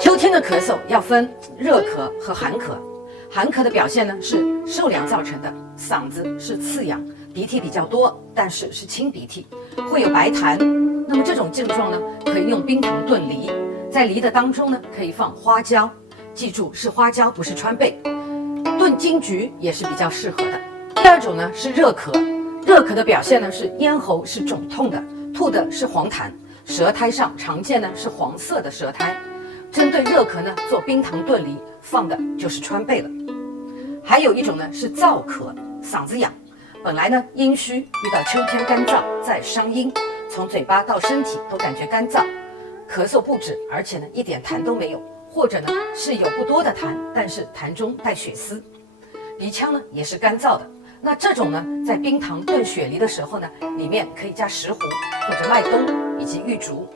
秋天的咳嗽要分热咳和寒咳。寒咳的表现呢是受凉造成的，嗓子是刺痒，鼻涕比较多，但是是清鼻涕，会有白痰。那么这种症状呢，可以用冰糖炖梨，在梨的当中呢可以放花椒，记住是花椒，不是川贝。炖金桔也是比较适合的。第二种呢是热咳，热咳的表现呢是咽喉是肿痛的，吐的是黄痰，舌苔上常见呢是黄色的舌苔。针对热咳呢，做冰糖炖梨放的就是川贝了。还有一种呢是燥咳，嗓子痒，本来呢阴虚，遇到秋天干燥，再伤阴，从嘴巴到身体都感觉干燥，咳嗽不止，而且呢一点痰都没有，或者呢是有不多的痰，但是痰中带血丝，鼻腔呢也是干燥的。那这种呢，在冰糖炖雪梨的时候呢，里面可以加石斛或者麦冬以及玉竹。